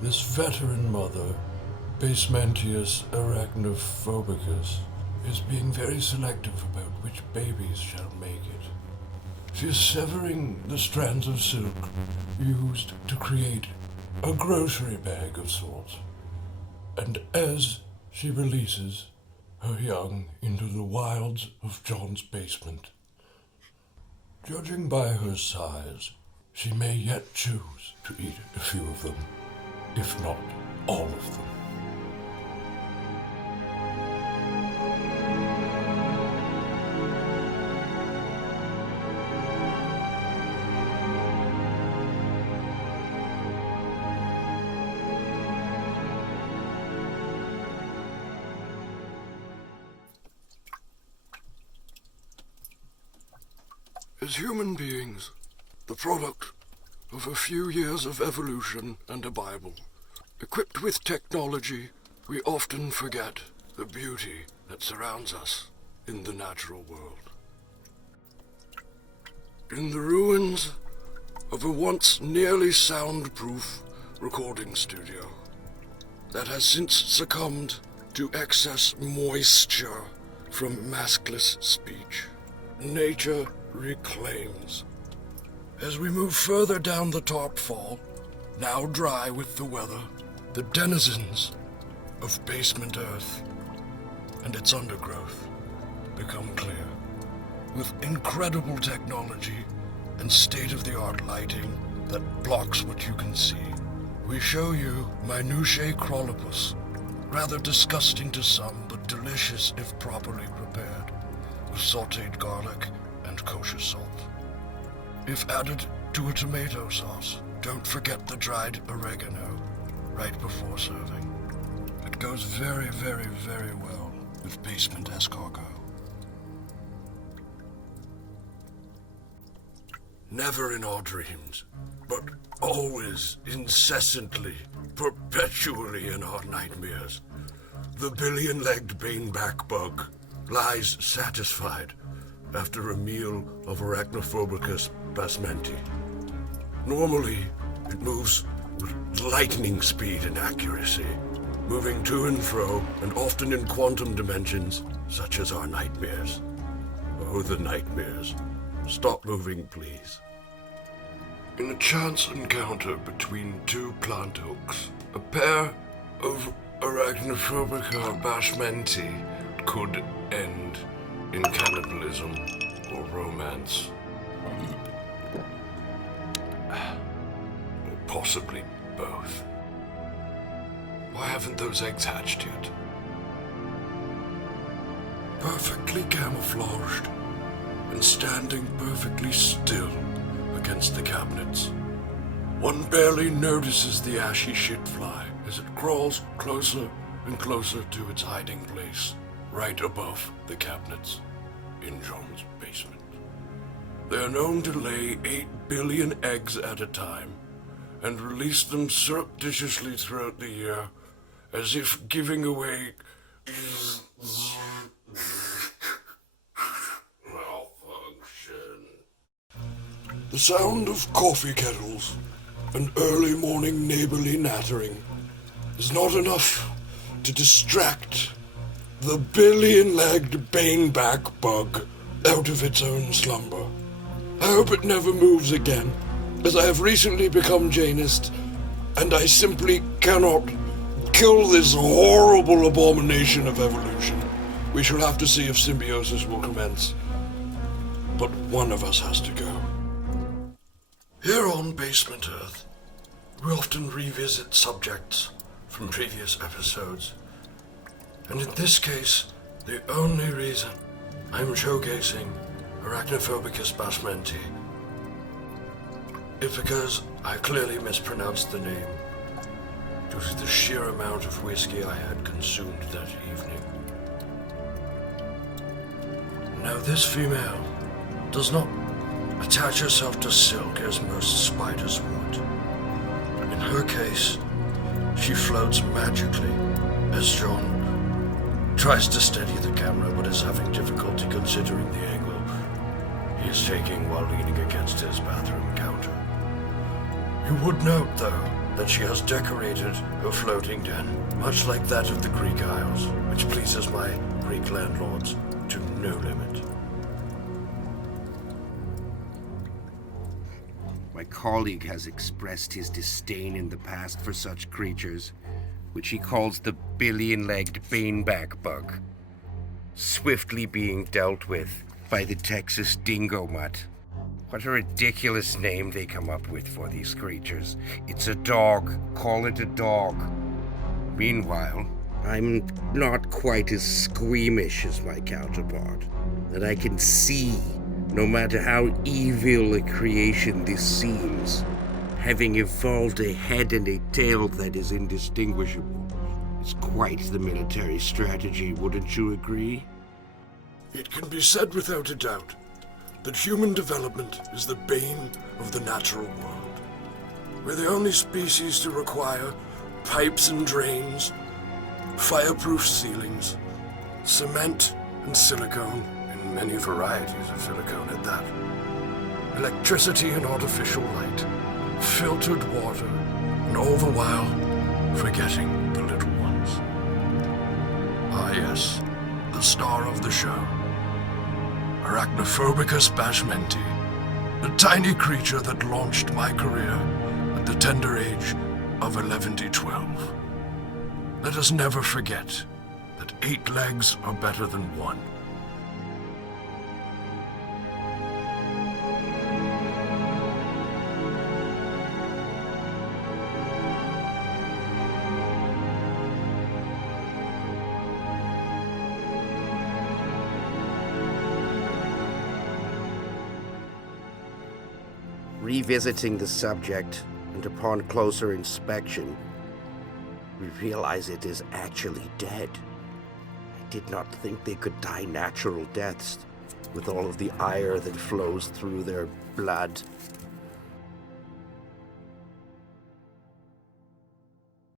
This veteran mother, Basementius arachnophobicus, is being very selective about which babies shall make it. She is severing the strands of silk used to create a grocery bag of sorts. And as she releases her young into the wilds of John's basement, judging by her size, she may yet choose to eat a few of them, if not all of them. As human beings, the product of a few years of evolution and a Bible, equipped with technology, we often forget the beauty that surrounds us in the natural world. In the ruins of a once nearly soundproof recording studio that has since succumbed to excess moisture from maskless speech, nature reclaims. As we move further down the top fall, now dry with the weather, the denizens of basement earth and its undergrowth become clear. With incredible technology and state-of-the-art lighting that blocks what you can see, we show you minutiae crawlopus, rather disgusting to some but delicious if properly prepared, with sautéed garlic and kosher salt. If added to a tomato sauce, don't forget the dried oregano right before serving. It goes very, very, very well with basement escargot. Never in our dreams, but always, incessantly, perpetually in our nightmares, the billion-legged baneback bug lies satisfied after a meal of Arachnophobicus basmenti. Normally, it moves with lightning speed and accuracy, moving to and fro, and often in quantum dimensions, such as our nightmares. Oh, the nightmares. Stop moving, please. In a chance encounter between two plant oaks, a pair of Arachnophobica basmenti could end in cannibalism or romance. Or possibly both. Why haven't those eggs hatched yet? Perfectly camouflaged and standing perfectly still against the cabinets. One barely notices the ashy shit fly as it crawls closer and closer to its hiding place, right above the cabinets in John's basement. They are known to lay 8 billion eggs at a time and release them surreptitiously throughout the year as if giving away malfunction. The sound of coffee kettles and early morning neighborly nattering is not enough to distract the billion-legged baneback bug out of its own slumber. I hope it never moves again, as I have recently become Janist, and I simply cannot kill this horrible abomination of evolution. We shall have to see if symbiosis will commence, but one of us has to go. Here on Basement Earth, we often revisit subjects from previous episodes. And in this case, the only reason I'm showcasing Arachnophobicus basmenti is because I clearly mispronounced the name due to the sheer amount of whiskey I had consumed that evening. Now this female does not attach herself to silk as most spiders would. In her case, she floats magically as John tries to steady the camera but is having difficulty considering the angle he is taking while leaning against his bathroom counter. You would note, though, that she has decorated her floating den, much like that of the Greek Isles, which pleases my Greek landlords to no limit. My colleague has expressed his disdain in the past for such creatures, which he calls the billion-legged baneback bug, swiftly being dealt with by the Texas dingo mutt. What a ridiculous name they come up with for these creatures. It's a dog. Call it a dog. Meanwhile, I'm not quite as squeamish as my counterpart. That I can see, no matter how evil a creation this seems, having evolved a head and a tail that is indistinguishable. It's quite the military strategy, wouldn't you agree? It can be said without a doubt that human development is the bane of the natural world. We're the only species to require pipes and drains, fireproof ceilings, cement and silicone, and many varieties of silicone at that, electricity and artificial light, filtered water, and all the while forgetting the little ones. Ah yes, the star of the show, Arachnophobicus bashmenti, a tiny creature that launched my career at the tender age of 11 to 12. Let us never forget that 8 legs are better than 1. Revisiting the subject, and upon closer inspection, we realize it is actually dead. I did not think they could die natural deaths, with all of the ire that flows through their blood.